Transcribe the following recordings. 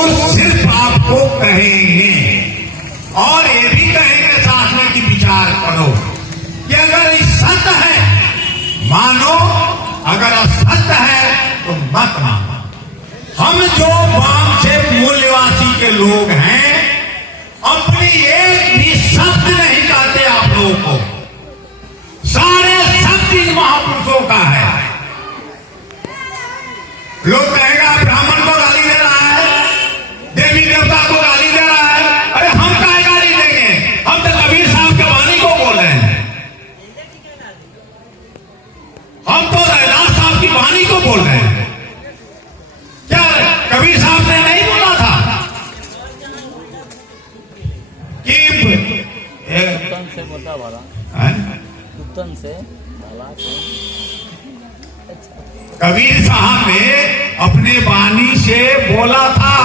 वो सिर्फ आपको कहेंगे और ये भी कहेंगे साथ में कि विचार करो कि अगर ये सत्य है मानो, अगर असत्य है तो मत मानो। हम जो वाम से मूल्यवासी के लोग हैं अपनी एक भी शब्द नहीं कहते आप लोगों को, सारे शब्द इन महापुरुषों का है। लोग कहेगा ब्राह्मण को गाली दे रहा है, देवी देवता को गाली दे रहा है। अरे हम काहे गाली देंगे, हम तो कबीर साहब के वाणी को बोल रहे हैं, हम तो रैदास साहब की वाणी को बोल रहे हैं। क्या कबीर साहब ने नहीं बोला था कि से मोटा वाला उत्तम से कबीर साहब ने अपने वाणी से बोला था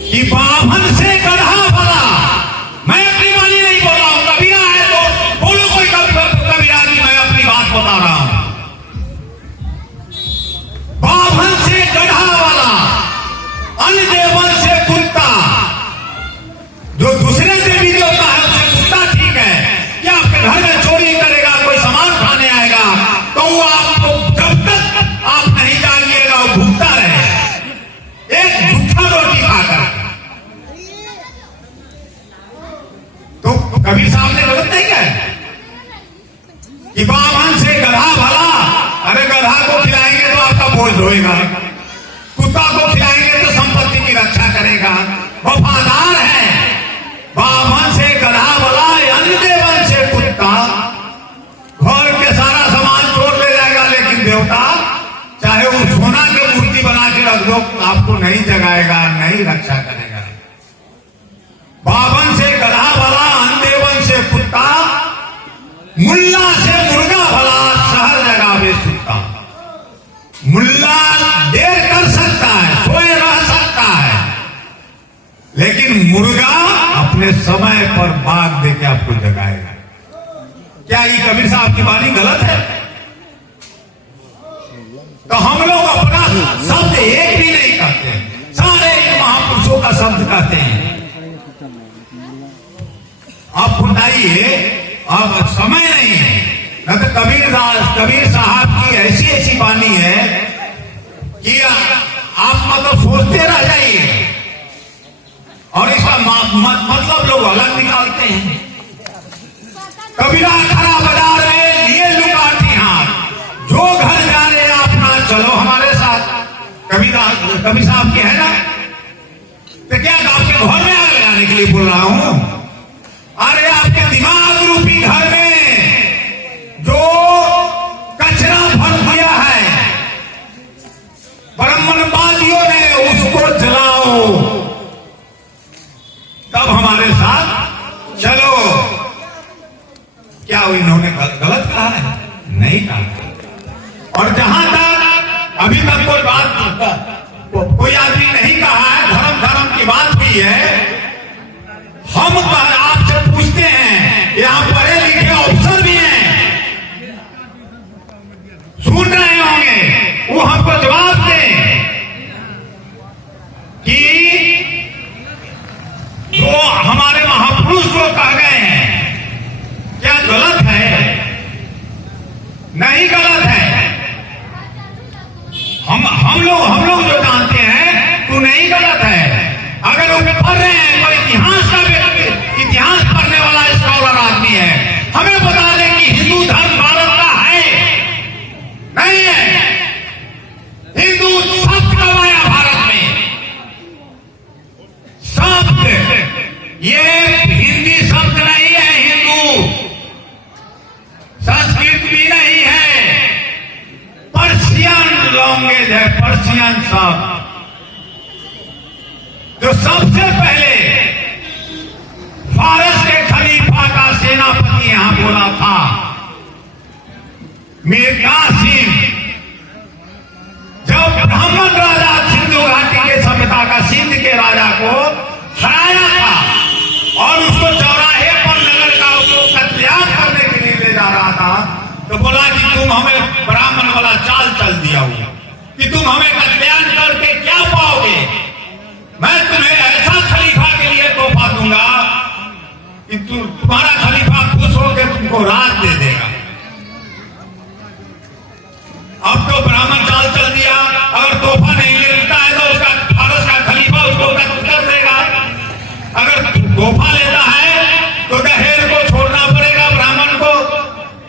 कि बाभन से गढ़ा भला। मैं अपनी वाणी नहीं बोल रहा हूं, कबीरा है तो बोलो कोई कबीरा की, मैं अपनी बात बता रहा हूं। बाभन से गढ़ा वाला, अन्य देवन से कुत्ता। जो दूसरे देवी देवता है उससे कुत्ता ठीक है, कि आपके घर में चोरी करेगा, कोई सामान उठाने आएगा तो वो आपको जब तक आप नहीं जानिएगा वो भूखता रहे, एक भूखा रोटी खाकर। तो कबीर साहब ने गलत नहीं कहा कि बाभन से गधा भला। अरे गधा को खिलाएंगे तो आपका बोझ ढोएगा, कुत्ता को खिलाएंगे तो संपत्ति की रक्षा करेगा, वफादार है। बाभन से गधा भला, अन्य देवन से कुत्ता। घर के सारा सामान चोर ले जाएगा, लेकिन देवता चाहे वो सोना की मूर्ति बना के रख दो आपको नहीं जगाएगा, नहीं रक्षा करेगा। बाभन से गधा भला, अन्य देवन से कुत्ता। मुल्ला से मुर्गा भला, शहर जगावे सुत्ता। मुल्ला देर कर सकता है, सोए रह सकता है, लेकिन मुर्गा अपने समय पर बाग देके आपको जगाएगा। क्या ये कबीर साहब की वाणी गलत है? तो हम लोग अपना शब्द एक भी नहीं कहते, सारे महापुरुषों का शब्द कहते हैं। आप बताइए, अब समय नहीं है, न तो कबीर साहब की ऐसी ऐसी वाणी है कि आप मतलब सोचते रह जाइए और इसका मतलब लोग अलग निकालते हैं। कबीरा खड़ा बाजार में लिए लुकाती हाथ, जो घर जा रहे अपना चलो हमारे साथ। कबीर साहब की है ना, तो क्या आपके घर में आगे जाने के लिए बोल रहा हूं? अरे आपके दिमाग रूपी घर में जो कचरा भर दिया है ब्राह्मणवादियों ने, उसको जलाओ, तब हमारे साथ चलो। क्या इन्होंने गलत कहा है? नहीं कहा। और जहां तक अभी तक कोई बात कोई आदमी नहीं कहा है, धर्म की बात भी है। हम आपसे पूछते हैं, यहां पढ़े लिखे अफसर भी हैं, सुन रहे होंगे, वो हमको जवाब दें कि जो हमारे महापुरुष जो कह गए हैं क्या गलत है? नहीं गलत है। हम लोग जो जानते हैं तो नहीं गलत है। अगर वो पढ़ रहे हैं, कोई इतिहास का व्यक्ति, इतिहास पढ़ने वाला स्कॉलर आदमी है, हमें बता दें कि हिंदू धर्म भारत का है नहीं है। हिंदू शब्द कमाया भारत में, शब्द ये हिंदी शब्द नहीं है, हिंदू संस्कृत भी नहीं है, पर्शियन लैंग्वेज है, पर्शियन शब्द। जो सबसे पहले फारस के खलीफा का सेनापति यहां बोला था, मीर कासिम, जब ब्राह्मण राजा सिंधु घाटी के सभ्यता का सिंध के राजा को हराया था और उसको चौराहे पर नगर का उसको कत्लेआम करने के लिए ले जा रहा था, तो बोला कि तुम हमें ब्राह्मण वाला चाल चल दिया हुआ, कि तुम हमें कल्याण करके क्या पाओगे। मैं तुम्हें ऐसा खलीफा के लिए तोहफा दूंगा कि तुम्हारा खलीफा खुश होकर तुमको राज दे देगा। अब तो ब्राह्मण चाल चल दिया, अगर तोहफा नहीं मिलता है तो उसका फारस का खलीफा उसको कर देगा। अगर तोहफा लेता है तो दहेज को छोड़ना पड़ेगा ब्राह्मण को,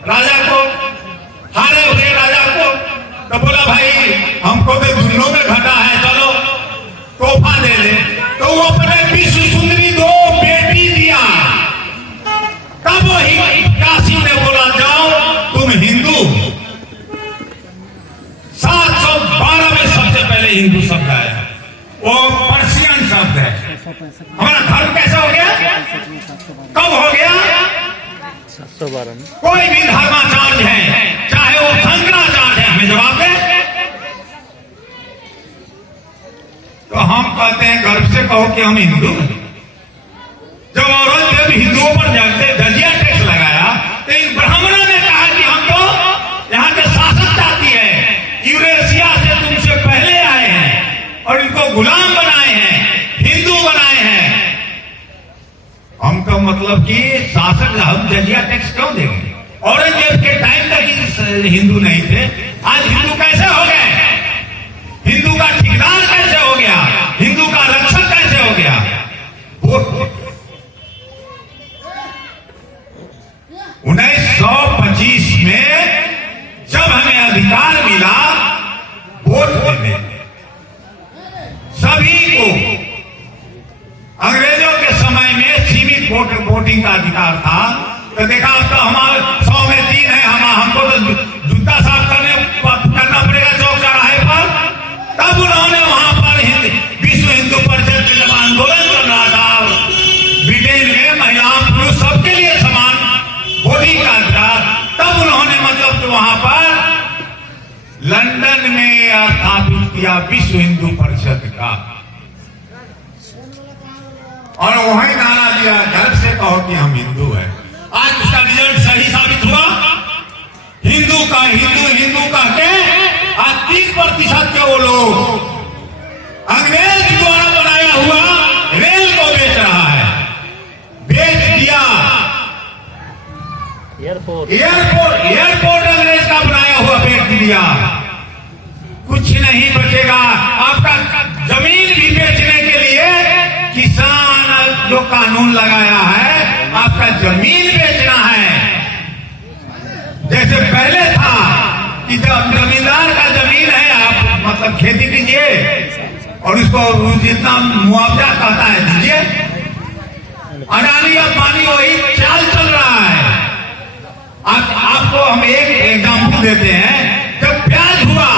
राजा को, हारे हुए राजा को। तो बोला भाई हमको तो दुल्लों में घटा है, चलो तोहफा दे दे। तो वो अपने विश्व सुंदरी 2 बेटी दिया। तब वही काशी ने बोला जाओ तुम हिंदू। 712 में सबसे पहले हिंदू शब्द आया, वो पर्शियन शब्द है। हमारा धर्म कैसा हो गया, कब हो गया? 712 में। कोई भी धर्माचार्य है, चाहे वो शंकराचार्य है, हमें जवाब दे। तो हम कहते हैं गर्व से कहो कि हम हिंदू हैं। जब औरंगजेब हिंदुओं पर जजिया टैक्स लगाया तो इन ब्राह्मणों ने कहा कि हम तो यहाँ के शासक जाति है, यूरेशिया से तुमसे पहले आए हैं और इनको गुलाम बनाए हैं, हिंदू बनाए हैं। हम तो मतलब कि शासक, हम जजिया टैक्स क्यों देंगे? औरंगजेब के टाइम तक हिंदू नहीं थे, आज हिंदू कैसे हो गए? हिंदू का ठेकेदार कैसे हो गया? हिंदू का रक्षक कैसे हो गया? 1925 में जब हमें अधिकार मिला वोट देने, सभी को, अंग्रेजों के समय में सीमित वोटिंग का अधिकार था। तो देखा अब तो हमारे 100 में 3 है, हमको तो जूता साफ करना पड़ेगा चौक चौराहे पर। तब उन्होंने वहां पर विश्व हिंदू परिषद जब आंदोलन चल रहा था ब्रिटेन में, महिलाओं पुरुष सबके लिए समान वोटिंग का अधिकार, तब उन्होंने मतलब कि वहां पर लंदन में स्थापित किया विश्व हिंदू परिषद का, और वही नारा दिया गर्व से कहो कि हम हिंदू हैं। आज उसका रिजल्ट सही साबित हुआ। हिंदू का हिंदू कहते आज 3% के वो लोग अंग्रेज द्वारा बनाया हुआ रेल को बेच रहा है, बेच दिया। एयरपोर्ट अंग्रेज का बनाया हुआ बेच दिया। कुछ नहीं बचेगा। आपका जमीन भी बेचने के लिए किसान जो कानून लगाया है, आपका जमीन बेचना है। जैसे पहले था कि जब जमींदार का जमीन है, आप मतलब खेती कीजिए और उसको जितना मुआवजा कहता है दीजिए। अडानी अंबानी वही चाल चल रहा है। आपको हम एक एग्जाम्पल देते हैं। जब प्याज हुआ,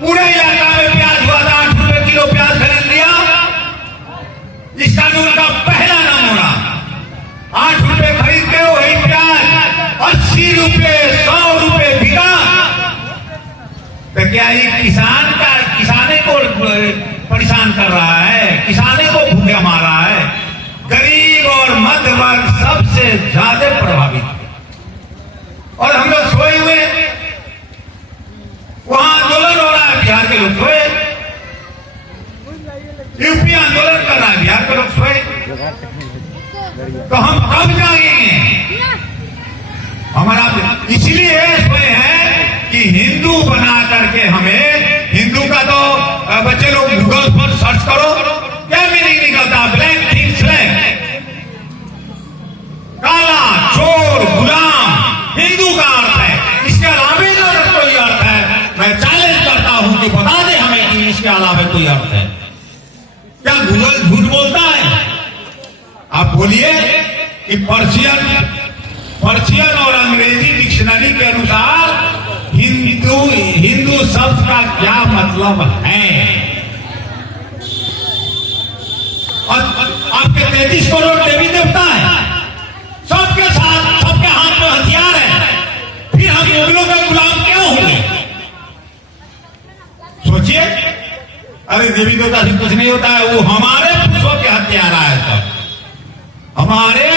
पूरे इलाका में प्याज हुआ था, 8 रुपए किलो प्याज खरीद लिया। इस कानून का पहला नमूना 8 रुपए खरीद के वही प्याज 80 रुपए 100 रुपए बिका। तो क्या ये किसाने को परेशान कर रहा है, किसाने को भूखे मार रहा है? गरीब और मध्य वर्ग सबसे ज्यादा प्रभावित। और हम लोग सोए हुए, वहां आंदोलन हो रहा है, बिहार के लोग सोए। यूपी आंदोलन कर रहा है, बिहार के लोग सोए। तो हम कब जागेंगे? हमारा इसलिए सोए हैं कि हिंदू बना करके हमें, हिंदू का तो बच्चे लोग गूगल पर सर्च करो, क्या मीनिंग निकलता? ब्लैक थिंग्स, काला, चोर, गुलाम, हिंदू का अर्थ है। इसके अलावा अगर कोई अर्थ है, मैं चैलेंज करता हूं कि बता दे हमें कि इसके अलावा कोई अर्थ है। क्या गूगल झूठ बोलता है? आप बोलिए कि पर्शियन और अंग्रेजी डिक्शनरी के अनुसार हिंदू शब्द का क्या मतलब है? और आपके 33 करोड़ देवी देवता है, सबके साथ, सबके हाथ में हथियार है, फिर हम मुगलों के गुलाम क्यों होंगे? सोचिए। अरे देवी देवता से कुछ नहीं होता है, वो हमारे पुरुषों के हत्यारा है सब, हमारे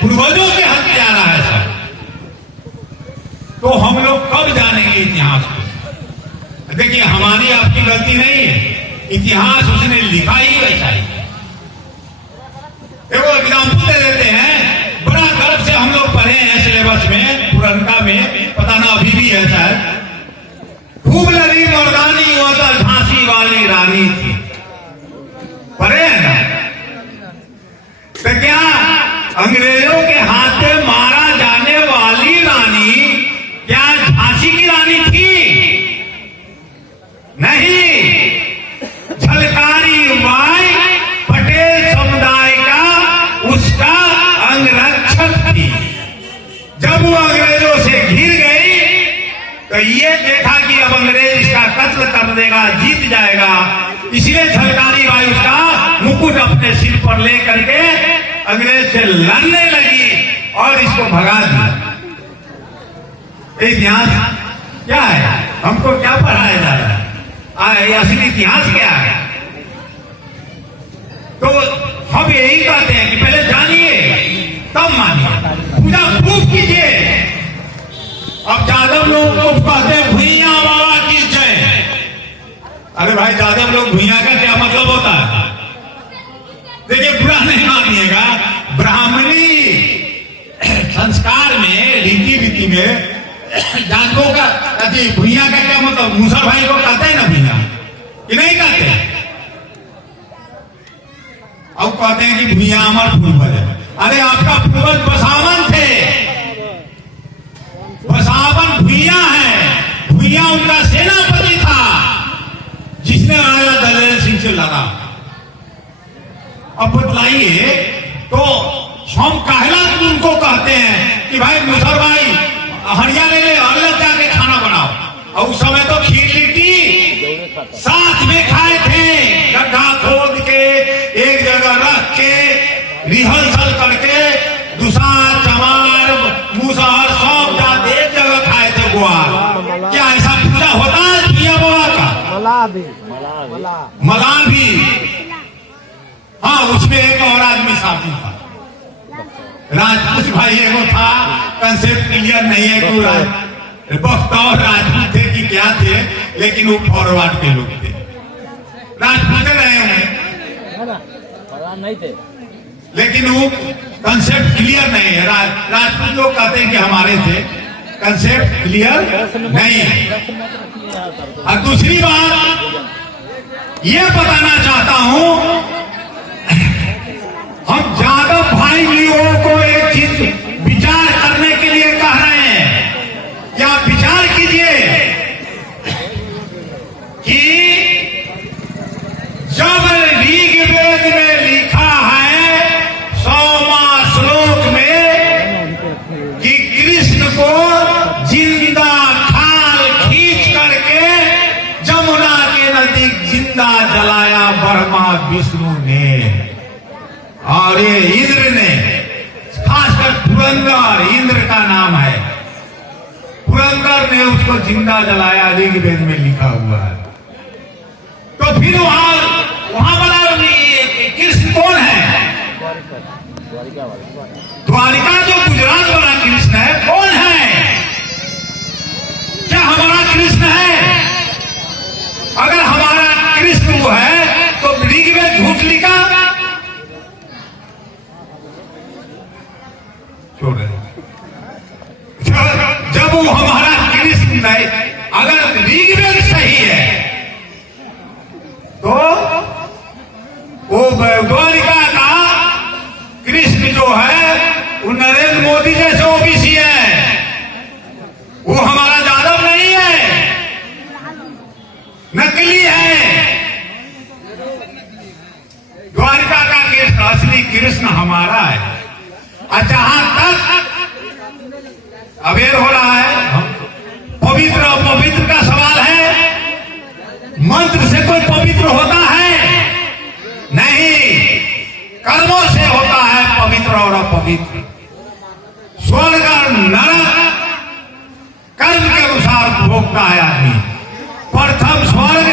पूर्वजों के हत्यारा है सब। तो हम लोग कब जानेंगे इतिहास को? देखिए हमारी आपकी गलती नहीं है, इतिहास उसने लिखा ही वैसा ही। देखो एग्जाम्पल दे देते हैं, बड़ा गर्व से हम लोग पढ़े हैं सिलेबस में, पुरनका में, पता ना अभी भी है शायद। खूब लड़ी मर्दानी वो तो झांसी वाली रानी थी, पढ़े हैं ना? तो क्या अंग्रेजों के हाथ से मारा जाने वाली रानी क्या झांसी की रानी थी? नहीं, झलकारी बाई पटेल समुदाय का उसका अंगरक्षक थी। जब वो अंग्रेजों से घिर गई तो ये देखा कि अब अंग्रेज इसका कत्ल कर देगा, जीत जाएगा, इसलिए झलकारी बाई उसका मुकुट अपने सिर पर ले करके अंग्रेज से लड़ने लगी और इसको भगा दिया। इतिहास क्या है? हमको क्या पढ़ाया जा रहा है? असली इतिहास क्या है? तो हम यही कहते हैं कि पहले जानिए तब मानिए, पूजा खूब कीजिए। अब यादव लोग को कहते हैं भुइया बाबा की जय। अरे भाई यादव लोग भुइया का क्या मतलब होता है? देखिए बुरा नहीं मानिएगा, ब्राह्मणी संस्कार में रीति में यादवों का भुइया का क्या मतलब? मूसर भाई को कहते हैं ना भुइया कि नहीं कहते? अब कहते हैं कि भुइया अमर पूर्वज है। अरे आपका पूर्वज बसावन थे, बसावन भुइया है। भुइया उनका सेनापति था जिसने राजा दलेर सिंह से लड़ा। अब बतलाइए तो हम कहला उनको कहते हैं कि भाई मूसर भाई हरिया ले ले, अलग जाके खाना बनाओ। और उस समय तो खीर लिट्टी साथ में खाए थे, गड्ढा खोद के एक जगह रख के रिहर्सल करके दुसार चमार मूसर सब जाते एक जगह खाए थे गुआर। क्या ऐसा पूजा होता है भुइया बाबा का? मलाह भी। हाँ, उसमें एक और आदमी शामिल था, राजपूत भाई एगो था। कंसेप्ट क्लियर नहीं है कि बख्तौर राजपूत थे कि क्या थे, लेकिन वो फॉरवर्ड के लोग थे, राजपूत रहे हैं नहीं थे, लेकिन वो कंसेप्ट क्लियर नहीं है। राजपूत लोग कहते हैं कि हमारे थे, कंसेप्ट क्लियर नहीं है। और दूसरी बात ये बताना चाहता हूं, हम यादव भाई लोगों को एक चीज विचार करने के लिए कह रहे हैं। क्या विचार कीजिए कि जब ऋग्वेद में लिखा है 100वां श्लोक में कि कृष्ण को जिंदा खाल खींच करके जमुना के नजदीक जिंदा जलाया ब्रह्मा विष्णु ने, और ये इंद्र ने, खासकर पुरंदर इंद्र का नाम है, पुरंदर ने उसको जिंदा जलाया, ऋग्वेद में लिखा हुआ है। तो फिर वहां वाला कृष्ण कौन है? द्वारिका जो गुजरात वाला कृष्ण है, कौन है? क्या हमारा कृष्ण है? अगर हमारा कृष्ण वो है तो ऋग्वेद झूठ लिखा? जब वो हमारा कृष्ण नहीं, अगर ऋग्वेद सही है तो वो द्वारिका का कृष्ण जो है वो नरेंद्र मोदी जैसे ओबीसी है, वो हमारा यादव नहीं है, नकली है। द्वारिका का कृष्ण असली कृष्ण हमारा है। जहां तक अवेयर हो रहा है, पवित्र अपवित्र का सवाल है, मंत्र से कोई पवित्र होता है? नहीं, कर्मों से होता है पवित्र और अपवित्र। स्वर्ग और नरक कर्म के अनुसार भोगता है आदमी। प्रथम स्वर्ग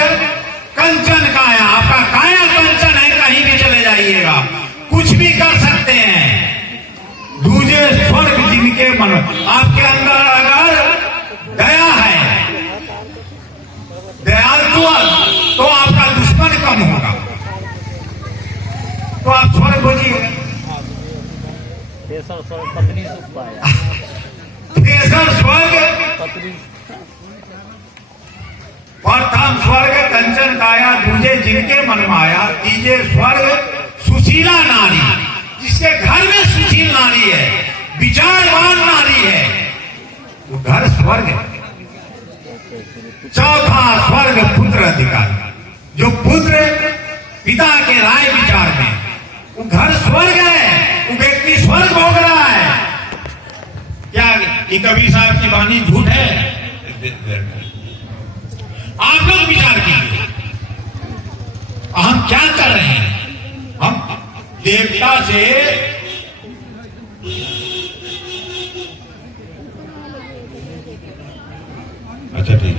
कंचन काया, आपका काया कंचन है, कहीं भी चले जाइएगा, कुछ भी कर सकते हैं। दूसरे स्वर्ग जिनके मन, आपके अंदर अगर दया है, दया तेसर स्वर्ग पत्नी सुख पाया। तेसर स्वर्ग पत्नी प्रथम स्वर्ग कंचन काया, दूजे जिनके मन माया, तीजे स्वर्ग सुशीला नारी, जिसके घर में सुशील नारी है, विचारवान नारी है, वो घर स्वर्ग है। चौथा स्वर्ग पुत्र अधिकारी, जो पुत्र पिता के राय विचार में, वो घर स्वर्ग है, वो व्यक्ति स्वर्ग भोग रहा है। क्या ये कबीर साहब की वाणी झूठ है? आप लोग विचार कीजिए, हम क्या कर रहे हैं? हम देवता से अच्छा ठीक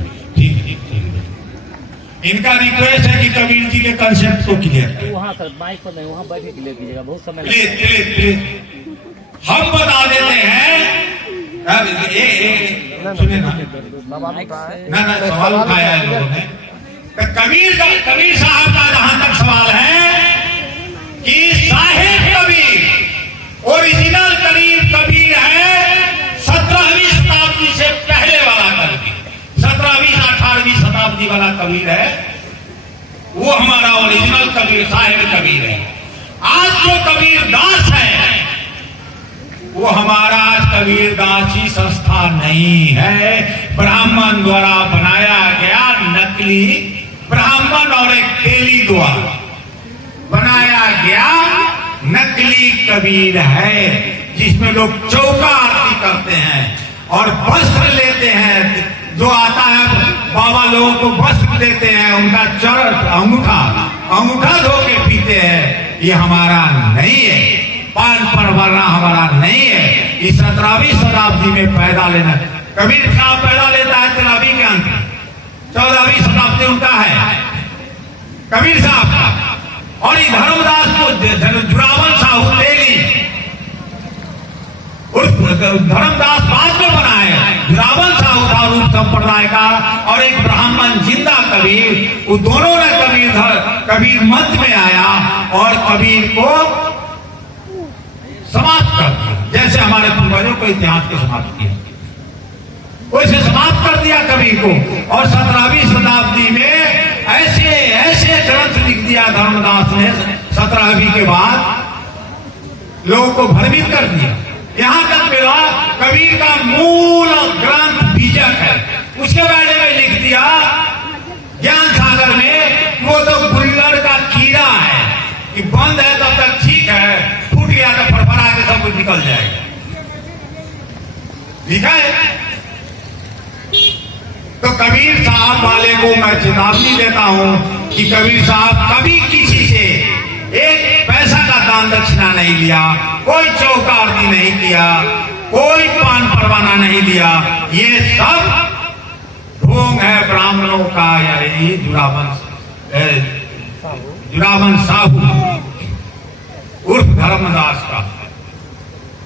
इनका रिक्वेस्ट है कि कबीर जी के कंसेप्ट को क्लियर करें। वहाँ सर माइक पर नहीं, वहाँ बैठे के लिए दीजिएगा, बहुत समय प्लीज हम बता देते हैं। सुनिए ना, सवाल उठाया है लोगों ने। तो कबीर साहब का जहां तक सवाल है कि साहिब कबीर ओरिजिनल कबीर है 17वीं शताब्दी से पहले वाला कबीर, 17वीं 18वीं शताब्दी वाला कबीर है, वो हमारा ओरिजिनल कबीर साहिब कबीर है। आज जो कबीर दास है वो हमारा कबीरदासी संस्था नहीं है, ब्राह्मण द्वारा बनाया गया नकली, ब्राह्मण और एक तेली द्वारा बनाया गया नकली कबीर है, जिसमें लोग चौका आरती करते हैं और वस्त्र लेते हैं। जो आता है बाबा लोगों को वस्त्र देते हैं, उनका चरण अंगूठा धो के पीते हैं। ये हमारा नहीं है, पान परवरना हमारा नहीं है। इस 17वीं शताब्दी में पैदा लेना, कबीर साहब पैदा लेता है 13वीं के अंत, 14वीं शताब्दी उनका है कबीर साहब का। और धर्मदास को जुरावन साहू तेली धर्मदास बाद में बनाए, जुरावन साहू था रूप संप्रदाय का, और एक ब्राह्मण जिंदा कबीर, वो दोनों ने कबीर मत में आया और कबीर को समाप्त कर दिया। जैसे हमारे पूर्वजों को इतिहास को समाप्त किया, वैसे समाप्त कर दिया कबीर को। और 17वीं शताब्दी में ऐसे ग्रंथ लिख दिया धर्मदास ने 17वीं के बाद, लोगों को भ्रमित कर दिया। यहां तक मिला कबीर का मूल ग्रंथ बीजक है, उसके बारे में लिख दिया ज्ञान सागर में, वो तो गुल्लर का कीड़ा है कि बंद है तब तक ठीक है, फूट गया तो फड़फड़ा के सब कुछ निकल जाएगा। ठीक है, तो कबीर साहब वाले को मैं चेतावनी देता हूं कि कबीर साहब कभी किसी से एक पैसा का दान दक्षिणा नहीं लिया, कोई चौका आरती नहीं किया, कोई पान परवाना नहीं लिया। ये सब ढोंग है ब्राह्मणों का, या ये जुरावन साहू उर्फ धर्मदास का।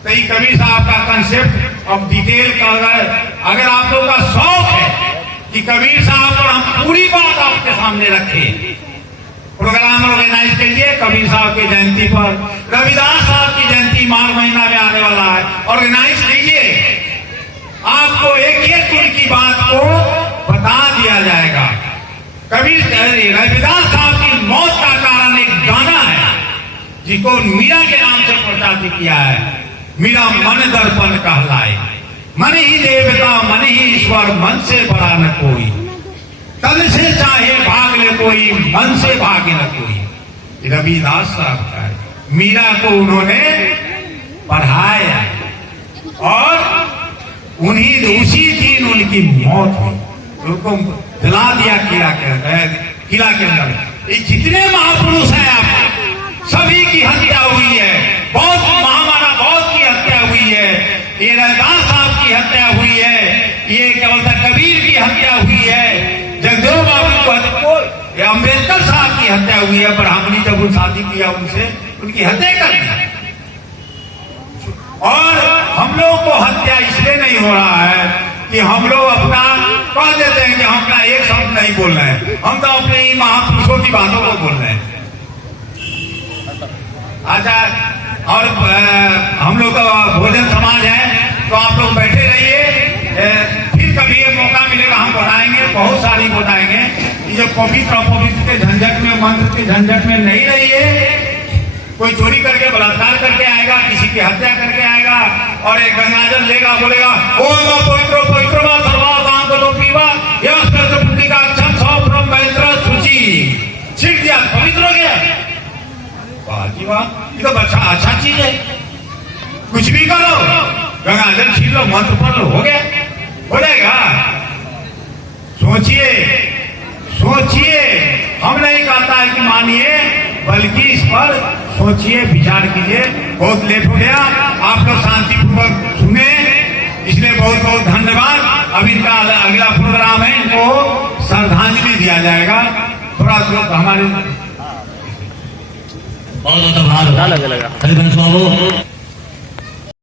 तो ये कबीर साहब का कंसेप्ट अब डिटेल का अगर आप लोगों का शौक है कि कबीर साहब पर हम पूरी बात आपके सामने रखें, प्रोग्राम ऑर्गेनाइज कीजिए कबीर साहब की जयंती पर। रविदास साहब की जयंती मार्च महीना में आने वाला है, ऑर्गेनाइज कीजिए। आपको एक एक उनकी बात को बता दिया जाएगा। कबीर रविदास साहब की मौत का कारण एक गाना है जिसको मीरा के नाम से प्रचारित किया है, मीरा मन दर्पण कहलाए, मन ही देवता मन ही ईश्वर, मन से बड़ा न कोई, तन से चाहे भाग ले कोई, मन से भागे न कोई। रविदास साहब का है, मीरा को उन्होंने पढ़ाया और उसी दिन उनकी मौत हुई, उनको जला दिया किला के अंदर। ये जितने महापुरुष हैं आप सभी की हत्या हुई है, बहुत महामाना बहुत की हत्या हुई है। ये रविदास साहब की हत्या हुई है, ये क्या बोलता कबीर की हत्या हुई है, जगदेव बाबू को अम्बेडकर साहब की हत्या हुई है। ब्राह्मणी जब उन शादी किया उनसे, उनकी हत्या कर दी। और हम लोग को हत्या इसलिए नहीं हो रहा है कि हम लोग अपना कह देते हैं कि हम अपना एक शब्द नहीं बोल रहे हैं, हम तो अपने ही महापुरुषों की बातों को बोल रहे हैं। अच्छा, और हम लोग का भोजन समाज है, तो आप लोग बैठे रहिए। फिर कभी ये मौका मिलेगा हम बताएंगे, बहुत सारी बताएंगे कि जब पवित्र अपवित्र के झंझट में, मंत्र के झंझट में नहीं रहिए। कोई चोरी करके बलात्कार करके आएगा, किसी की हत्या करके आएगा और एक गंगाजल लेगा, बोलेगा ओम पवित्र पवित्र सर्वासाम तो पीवा यह पुण्य का अक्षर सौ ब्रह्म पवित्र सूची छिड़ दिया, पवित्र हो गया। वाह जी वाह, ये तो अच्छा चीज है। कुछ भी करो, गंगाजल छीन लो, मंत्र पढ़ लो, हो गया, हो जाएगा। सोचिए सोचिए, हम नहीं कहता है कि मानिए, बल्कि इस पर सोचिए, विचार कीजिए। बहुत लेट हो गया, आप लोग शांतिपूर्वक सुने, इसलिए बहुत बहुत धन्यवाद। अब इनका अगला प्रोग्राम है, इनको श्रद्धांजलि दिया जाएगा। थोड़ा सा हमारे बहुत बहुत आभार। लगा हरिवंश बाबू।